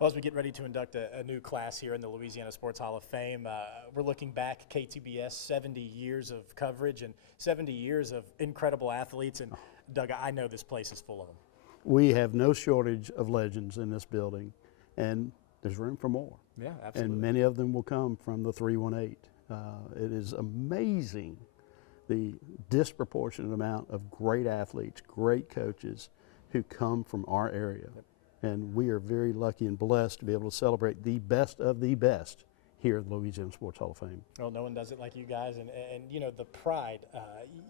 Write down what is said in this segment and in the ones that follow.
Well, as we get ready to induct a new class here in the Louisiana Sports Hall of Fame, we're looking back, KTBS, 70 years of coverage and 70 years of incredible athletes. And Doug, I know this place is full of them. We have no shortage of legends in this building, and there's room for more. Yeah, absolutely. And many of them will come from the 318. It is amazing the disproportionate amount of great athletes, great coaches who come from our area. Yep. And we are very lucky and blessed to be able to celebrate the best of the best here at the Louisiana Sports Hall of Fame. Well, no one does it like you guys, and you know, the pride.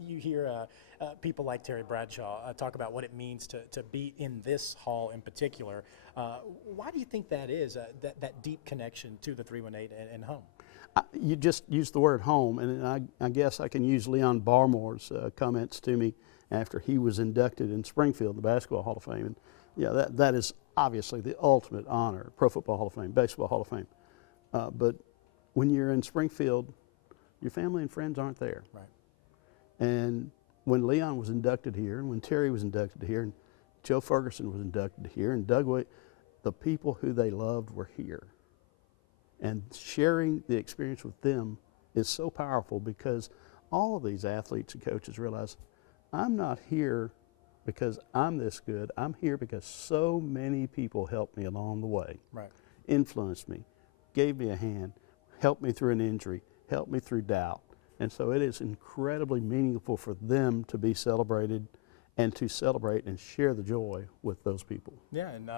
You hear people like Terry Bradshaw talk about what it means to be in this hall in particular. Why do you think that is, that deep connection to the 318 and home? You just used the word home, and I guess I can use Leon Barmore's comments to me after he was inducted in Springfield, the Basketball Hall of Fame. And yeah, that is obviously the ultimate honor, Pro Football Hall of Fame, Baseball Hall of Fame. But when you're in Springfield, your family and friends aren't there. Right. And when Leon was inducted here, and when Terry was inducted here, and Joe Ferguson was inducted here, and Doug Wade, the people who they loved were here. And sharing the experience with them is so powerful, because all of these athletes and coaches realize, I'm not here because I'm this good. I'm here because so many people helped me along the way, Right. influenced me, gave me a hand, helped me through an injury, helped me through doubt. And so it is incredibly meaningful for them to be celebrated and to celebrate and share the joy with those people. Yeah, and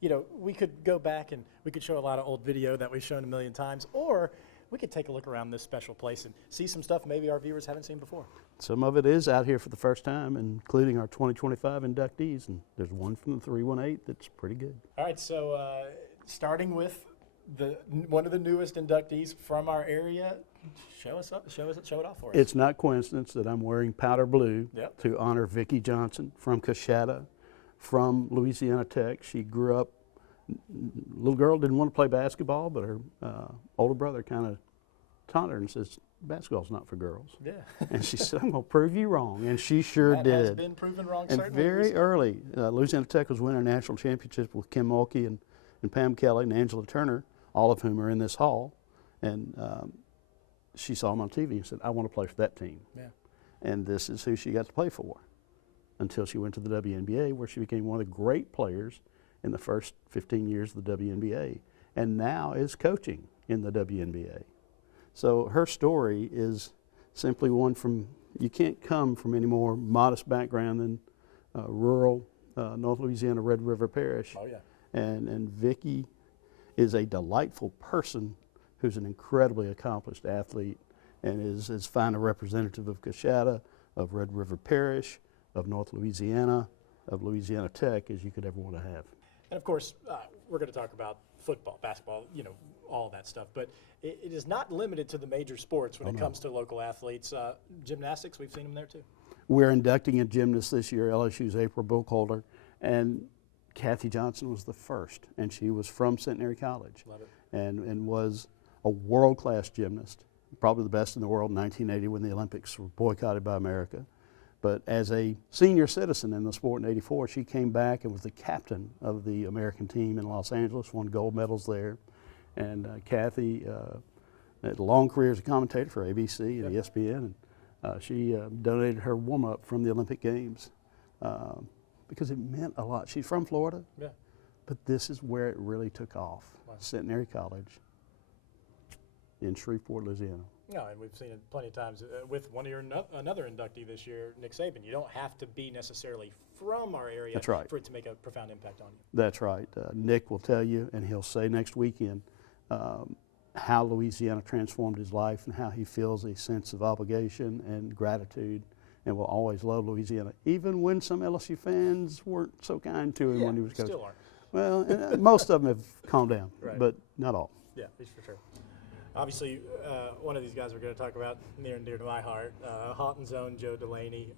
you know, we could go back and we could show a lot of old video that we've shown a million times, or we could take a look around this special place and see some stuff maybe our viewers haven't seen before. Some of it is out here for the first time, including our 2025 inductees, and there's one from the 318 that's pretty good. All right, so starting with one of the newest inductees from our area, show it off for us. It's not coincidence that I'm wearing powder blue. Yep. To honor Vicki Johnson from Coshada, from Louisiana Tech. She grew up, little girl, didn't want to play basketball, but her older brother kind of taunted her and says, basketball's not for girls. Yeah. And she said, I'm going to prove you wrong. And she sure That did. has been proven wrong, and certainly. very early, Louisiana Tech was winning a national championship with Kim Mulkey and Pam Kelly and Angela Turner, all of whom are in this hall. And she saw them on TV and said, I want to play for that team. Yeah. And this is who she got to play for, until she went to the WNBA, where she became one of the great players in the first 15 years of the WNBA, and now is coaching in the WNBA. So her story is simply one from, you can't come from any more modest background than rural North Louisiana, Red River Parish. Oh, yeah. And Vicki is a delightful person who's an incredibly accomplished athlete, and is as fine a representative of Coshada, of Red River Parish, of North Louisiana, of Louisiana Tech as you could ever want to have. And of course, we're going to talk about football, basketball, you know, all that stuff. But it is not limited to the major sports when it comes to local athletes. Gymnastics, we've seen them there too. We're inducting a gymnast this year, LSU's April Buchholder, and Kathy Johnson was the first, and she was from Centenary College. Love it. And was a world-class gymnast, probably the best in the world in 1980 when the Olympics were boycotted by America. But as a senior citizen in the sport in '84, she came back and was the captain of the American team in Los Angeles, won gold medals there. And Kathy had a long career as a commentator for ABC and ESPN, and she donated her warm-up from the Olympic Games because it meant a lot. She's from Florida, but this is where it really took off. Wow. Centenary College in Shreveport, Louisiana. No, and we've seen it plenty of times with one of your another inductee this year, Nick Saban. You don't have to be necessarily from our area. That's right. For it to make a profound impact on you. That's right. Nick will tell you, and he'll say next weekend, how Louisiana transformed his life and how he feels a sense of obligation and gratitude and will always love Louisiana, even when some LSU fans weren't so kind to him when he was coaching. Still aren't. Well, most of them have calmed down, but not all. Yeah, that's for sure. Obviously, one of these guys we're going to talk about, near and dear to my heart, Houghton's own Joe Delaney.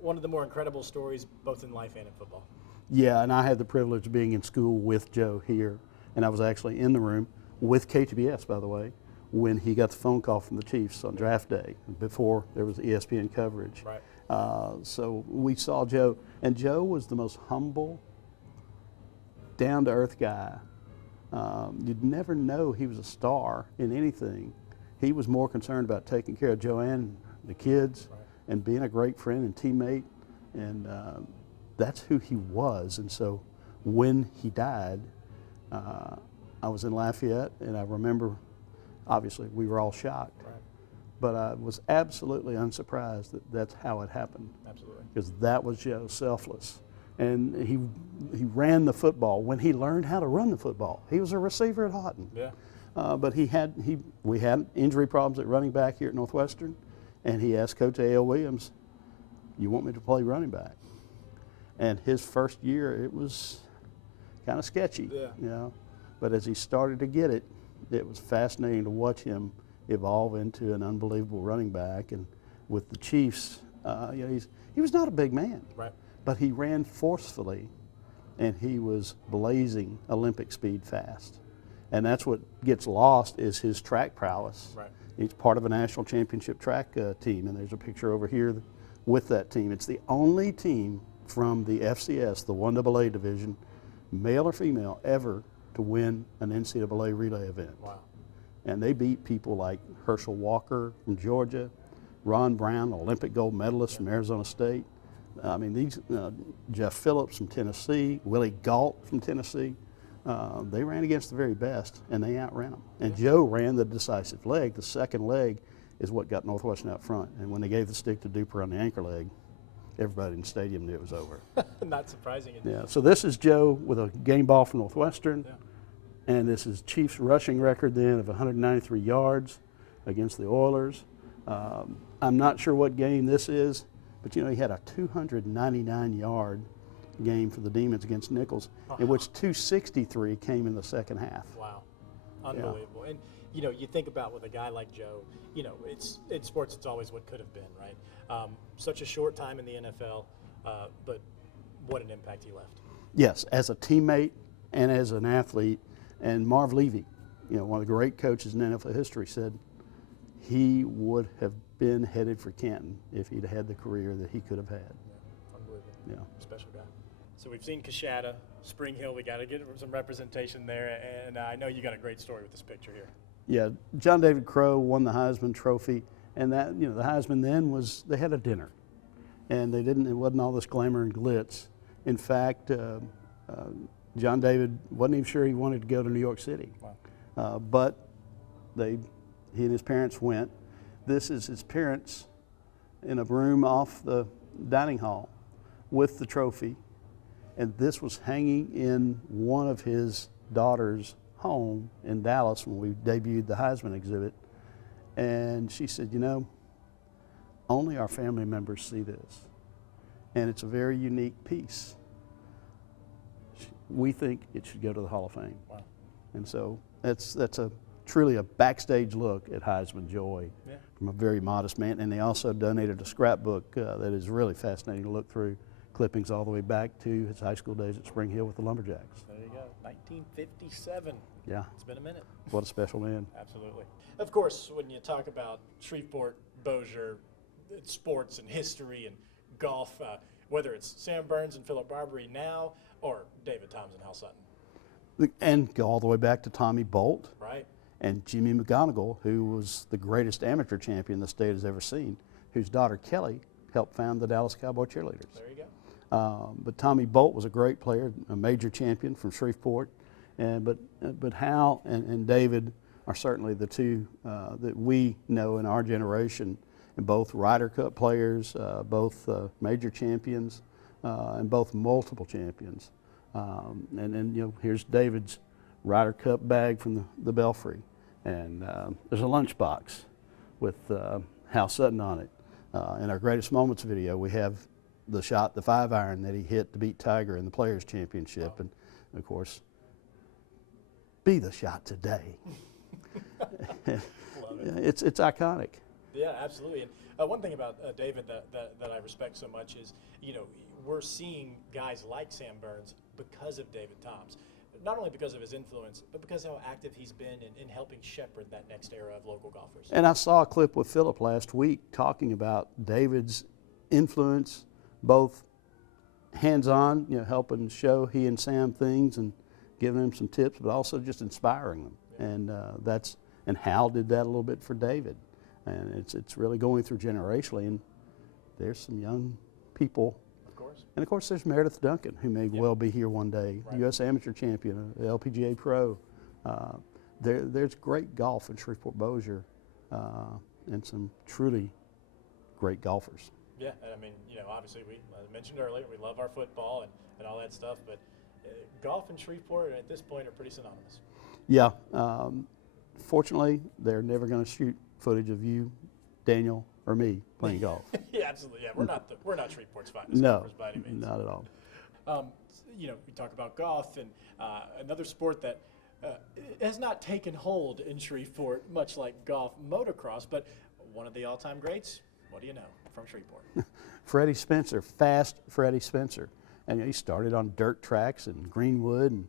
One of the more incredible stories, both in life and in football. Yeah, and I had the privilege of being in school with Joe here, and I was actually in the room with KTBS, by the way, when he got the phone call from the Chiefs on draft day, before there was ESPN coverage. Right. So we saw Joe, and Joe was the most humble, down-to-earth guy. You'd never know he was a star in anything. He was more concerned about taking care of Joanne, the kids, and being a great friend and teammate, and that's who he was. And so when he died, I was in Lafayette, and I remember, obviously, we were all shocked. Right. But I was absolutely unsurprised that that's how it happened. Absolutely. Because that was Joe, selfless. And he ran the football when he learned how to run the football. He was a receiver at Houghton. Yeah. But we had injury problems at running back here at Northwestern, and he asked Coach A.L. Williams, "You want me to play running back?" And his first year, it was kind of sketchy, you know. But as he started to get it, it was fascinating to watch him evolve into an unbelievable running back. And with the Chiefs, you know, he was not a big man, Right. but he ran forcefully, and he was blazing Olympic speed fast. And that's what gets lost is his track prowess. Right. He's part of a national championship track team, and there's a picture over here with that team. It's the only team from the FCS, the 1AA division, male or female, ever to win an NCAA relay event. Wow. And they beat people like Herschel Walker from Georgia, Ron Brown, Olympic gold medalist from Arizona State. I mean, these Jeff Phillips from Tennessee, Willie Galt from Tennessee. They ran against the very best, and they outran them. And Joe ran the decisive leg. The second leg is what got Northwestern out front. And when they gave the stick to Duper on the anchor leg, everybody in the stadium knew it was over. Not surprising. Yeah. So this is Joe with a game ball from Northwestern, and this is Chiefs' rushing record then of 193 yards against the Oilers. I'm not sure what game this is, but you know he had a 299-yard game for the Demons against Nichols, in which 263 came in the second half. Wow, unbelievable. And you know, you think about with a guy like Joe, you know, it's in sports, it's always what could have been, right? Such a short time in the NFL, but what an impact he left. Yes, as a teammate and as an athlete. And Marv Levy, you know, one of the great coaches in NFL history, said he would have been headed for Canton if he'd had the career that he could have had. Yeah, unbelievable. Yeah. Special guy. So we've seen Coshada, Spring Hill. We got to get some representation there, and I know you got a great story with this picture here. Yeah, John David Crow won the Heisman Trophy, and that, you know, the Heisman then was, they had a dinner, and it wasn't all this glamour and glitz. In fact, John David wasn't even sure he wanted to go to New York City. Wow. But he and his parents went. This is his parents in a room off the dining hall with the trophy, and this was hanging in one of his daughter's home in Dallas when we debuted the Heisman exhibit. And she said, you know, only our family members see this, and it's a very unique piece. We think it should go to the Hall of Fame. Wow. And so that's truly a backstage look at Heisman joy from a very modest man. And they also donated a scrapbook that is really fascinating to look through, clippings all the way back to his high school days at Spring Hill with the Lumberjacks. There you go, 1957. Yeah. It's been a minute. What a special man. Absolutely. Of course, when you talk about Shreveport, Bossier, it's sports and history and golf, whether it's Sam Burns and Philip Barbary now or David Toms and Hal Sutton. And go all the way back to Tommy Bolt. Right. And Jimmy McGonigal, who was the greatest amateur champion the state has ever seen, whose daughter Kelly helped found the Dallas Cowboy Cheerleaders. There you go. But Tommy Bolt was a great player, a major champion from Shreveport. But Hal and David are certainly the two that we know in our generation, and both Ryder Cup players, both major champions, and both multiple champions. And then, you know, here's David's Ryder Cup bag from the Belfry, and there's a lunchbox with Hal Sutton on it. In our Greatest Moments video, we have the shot, the 5-iron that he hit to beat Tiger in the Players Championship, and of course, be the shot today. Love it. It's iconic. Yeah, absolutely. And one thing about David that I respect so much is, you know, we're seeing guys like Sam Burns because of David Toms. Not only because of his influence, but because how active he's been in helping shepherd that next era of local golfers. And I saw a clip with Philip last week talking about David's influence, both hands-on, you know, helping show he and Sam things, and giving them some tips, but also just inspiring them. And Hal did that a little bit for David. And it's really going through generationally, and there's some young people. Of course. And of course there's Meredith Duncan, who may well be here one day, Right. U.S. amateur champion, LPGA pro. There's great golf in Shreveport-Bossier, and some truly great golfers. Yeah, I mean, obviously I mentioned earlier, we love our football and all that stuff, but golf and Shreveport at this point are pretty synonymous. Yeah. Fortunately, they're never going to shoot footage of you, Daniel, or me playing golf. Yeah, absolutely. Yeah, we're not Shreveport's finest No, golfers by any means. not at all. We talk about golf and another sport that has not taken hold in Shreveport, much like golf, motocross, but one of the all-time greats. What do you know from Shreveport? Freddie Spencer, fast Freddie Spencer. And he started on dirt tracks in Greenwood and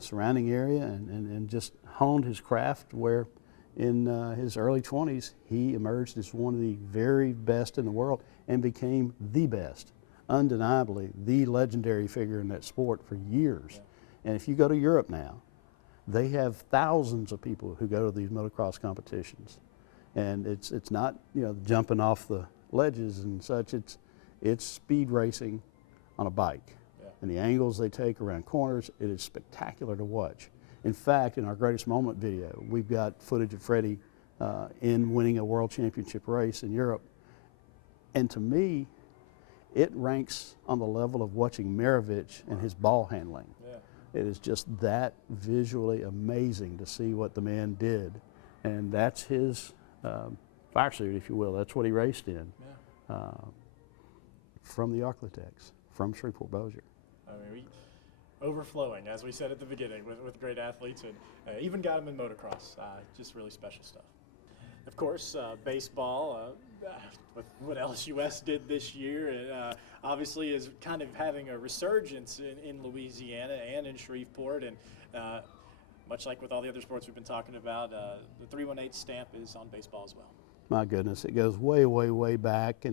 surrounding area and just honed his craft where in his early 20s he emerged as one of the very best in the world and became the best, undeniably the legendary figure in that sport for years. Yeah. And if you go to Europe now, they have thousands of people who go to these motocross competitions. And it's not jumping off the ledges and such, it's speed racing on a bike. Yeah. And the angles they take around corners, it is spectacular to watch. In fact, in our greatest moment video, we've got footage of Freddie in winning a world championship race in Europe. And to me, it ranks on the level of watching Maravich and his ball handling. Yeah. It is just that visually amazing to see what the man did. And that's his fire suit, if you will. That's what he raced in. Yeah. From the Arklatex, from Shreveport-Bossier. I mean, overflowing, as we said at the beginning, with great athletes, and even got them in motocross. Just really special stuff. Of course, baseball, with what LSUS did this year, obviously is kind of having a resurgence in Louisiana and in Shreveport, and much like with all the other sports we've been talking about, the 318 stamp is on baseball as well. My goodness, it goes way, way, way back,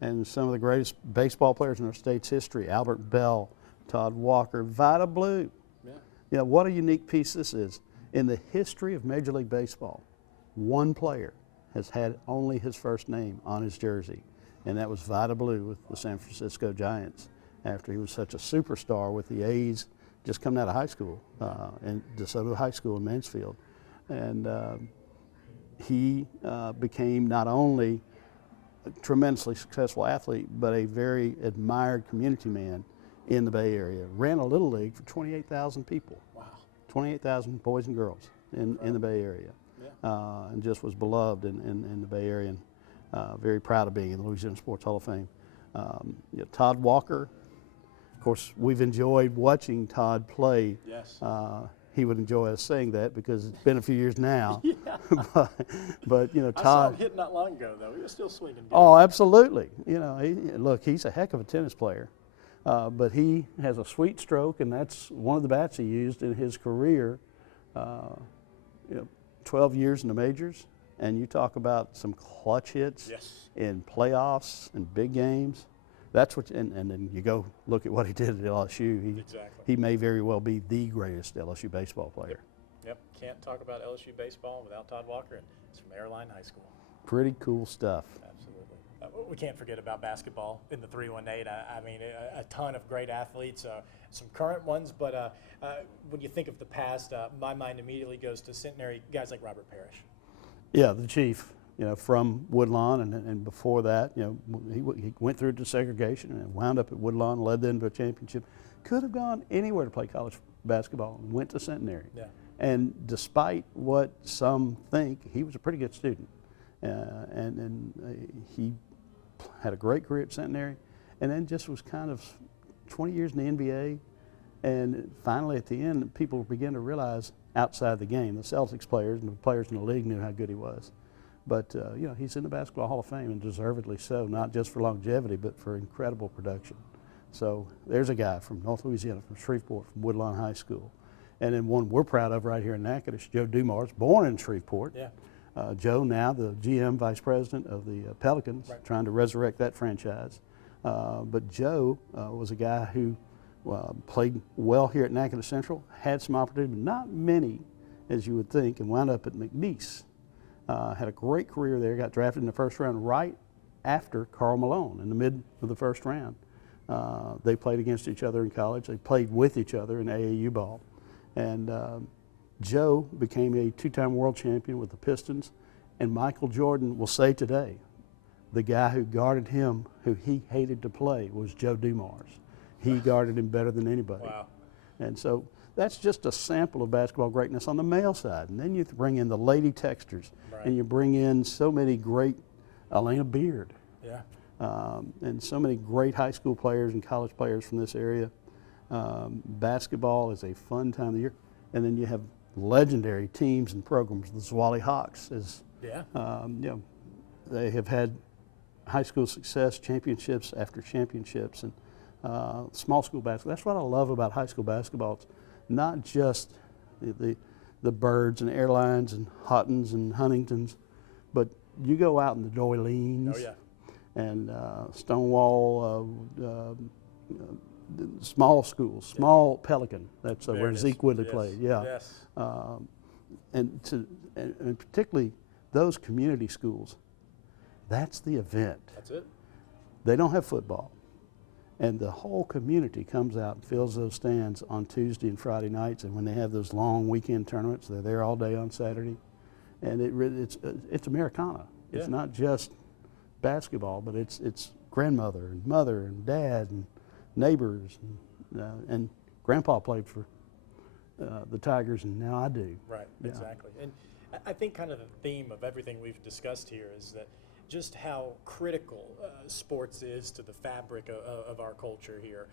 and some of the greatest baseball players in our state's history, Albert Bell, Todd Walker, Vida Blue. Yeah. What a unique piece this is. In the history of Major League Baseball, one player has had only his first name on his jersey, and that was Vida Blue with the San Francisco Giants after he was such a superstar with the A's just coming out of high school, in DeSoto High School in Mansfield. And he became not only a tremendously successful athlete, but a very admired community man in the Bay Area. Ran a little league for 28,000 people. Wow. 28,000 boys and girls in the Bay Area. Yeah. And just was beloved in the Bay Area, and very proud of being in the Louisiana Sports Hall of Fame. Todd Walker, of course, we've enjoyed watching Todd play. Yes. He would enjoy us saying that because it's been a few years now. Yeah. but Todd. I saw him hit not long ago, though. He was still swinging. Oh, absolutely. Look, he's a heck of a tennis player, but he has a sweet stroke, and that's one of the bats he used in his career. 12 years in the majors, and you talk about some clutch hits. Yes. In playoffs and big games. That's what, and then you go look at what he did at LSU. He may very well be the greatest LSU baseball player. Yep. Can't talk about LSU baseball without Todd Walker, and it's from Airline High School. Pretty cool stuff. Absolutely. We can't forget about basketball in the 318. I mean, a ton of great athletes, some current ones, but when you think of the past, my mind immediately goes to centenary guys like Robert Parrish. Yeah, the chief. From Woodlawn, and before that, he went through desegregation and wound up at Woodlawn, led them to a championship. Could have gone anywhere to play college basketball, and went to Centenary. Yeah. And despite what some think, he was a pretty good student. And he had a great career at Centenary, and then just was kind of 20 years in the NBA. And finally, at the end, people began to realize outside the game, the Celtics players and the players in the league knew how good he was. But, he's in the Basketball Hall of Fame, and deservedly so, not just for longevity, but for incredible production. So there's a guy from North Louisiana, from Shreveport, from Woodlawn High School. And then one we're proud of right here in Natchitoches, Joe Dumars, born in Shreveport. Yeah. Joe now the GM, Vice President of the Pelicans, right, trying to resurrect that franchise. But Joe was a guy who played well here at Natchitoches Central, had some opportunity, but not many as you would think, and wound up at McNeese. Had a great career there, got drafted in the first round right after Karl Malone in the mid of the first round. They played against each other in college. They played with each other in AAU ball. And Joe became a two-time world champion with the Pistons. And Michael Jordan will say today, the guy who guarded him, who he hated to play, was Joe Dumars. He guarded him better than anybody. Wow. And so that's just a sample of basketball greatness on the male side. And then you bring in the lady texters, Right. and you bring in so many great, Elena Beard, Yeah. and so many great high school players and college players from this area. Basketball is a fun time of the year. And then you have legendary teams and programs. The Zwolle Hawks is, Yeah. you know, they have had high school success, championships after championships, and small school basketball. That's what I love about high school basketball. It's not just the Birds and Airlines and Hottons and Huntingtons, but you go out in the Doyleens Oh, yeah. and Stonewall, small schools, small Pelican. That's There where it is. Zeke Woodley Yes. played. Yeah. Yes. And particularly those community schools, that's the event. That's it. They don't have football. And the whole community comes out and fills those stands on Tuesday and Friday nights. And when they have those long weekend tournaments, they're there all day on Saturday. And it's Americana. It's Yeah. not just basketball, but it's grandmother and mother and dad and neighbors. And Grandpa played for the Tigers, and now I do. Right, Yeah. exactly. And I think kind of the theme of everything we've discussed here is that just how critical sports is to the fabric of our culture here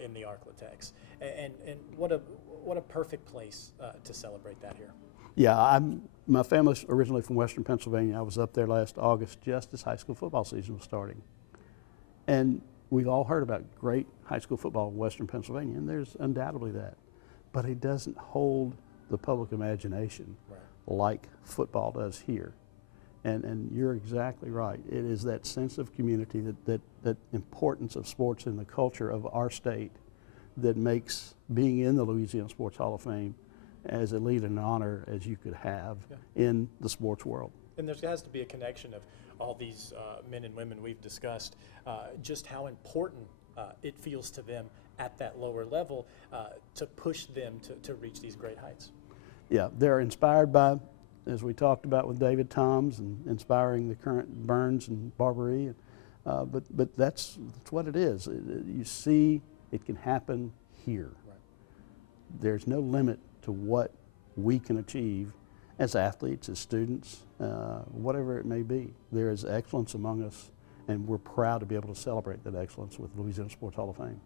in the Arklatex. And what a perfect place to celebrate that here. Yeah, my family's originally from Western Pennsylvania. I was up there last August just as high school football season was starting. And we've all heard about great high school football in Western Pennsylvania, and there's undoubtedly that. But it doesn't hold the public imagination Right. like football does here. And you're exactly right. It is that sense of community, that importance of sports in the culture of our state that makes being in the Louisiana Sports Hall of Fame as elite an honor as you could have in the sports world. And there has to be a connection of all these men and women we've discussed, just how important it feels to them at that lower level to push them to reach these great heights. Yeah, they're inspired by, as we talked about with David Toms, and inspiring the current Burns and Barberie. But that's what it is. You see it can happen here. Right. There's no limit to what we can achieve as athletes, as students, whatever it may be. There is excellence among us, and we're proud to be able to celebrate that excellence with the Louisiana Sports Hall of Fame.